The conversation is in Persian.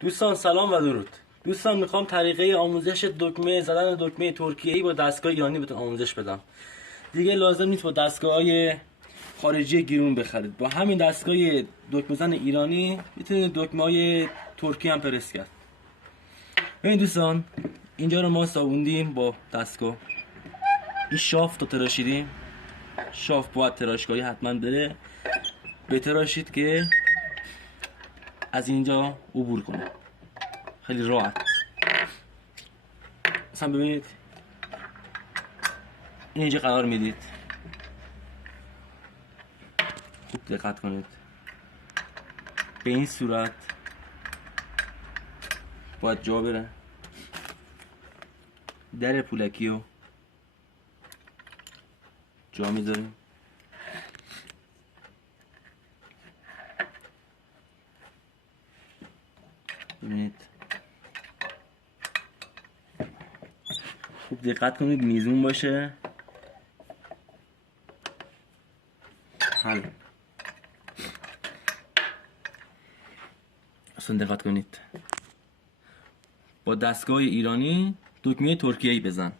دوستان سلام و درود. دوستان میخوام طریقه آموزش دکمه زدن دکمه ترکیه‌ای با دستگاه ایرانی بهتون آموزش بدم. دیگه لازم نیست با دستگاه‌های خارجی گیرون بخرید. با همین دستگاه دکمه زن ایرانی میتونید دکمه‌های ترکی هم پرس کرد. ببین دوستان، اینجا رو ما صابوندیم با دستگاه. این شافت رو تراشیدیم. شافت باید تراشگاهی حتما بره. بتراشید که از اینجا عبور کنه. خیلی راحت. مثلا ببینید این اینجا قرار میدید. خوب دقت کنید. به این صورت باید جا بره. در پولکی رو جا میذاریم. ببینید خوب دقت کنید میزون باشه. حل. اصلا دقت کنید با دستگاه ایرانی دکمه ترکیه‌ای بزن.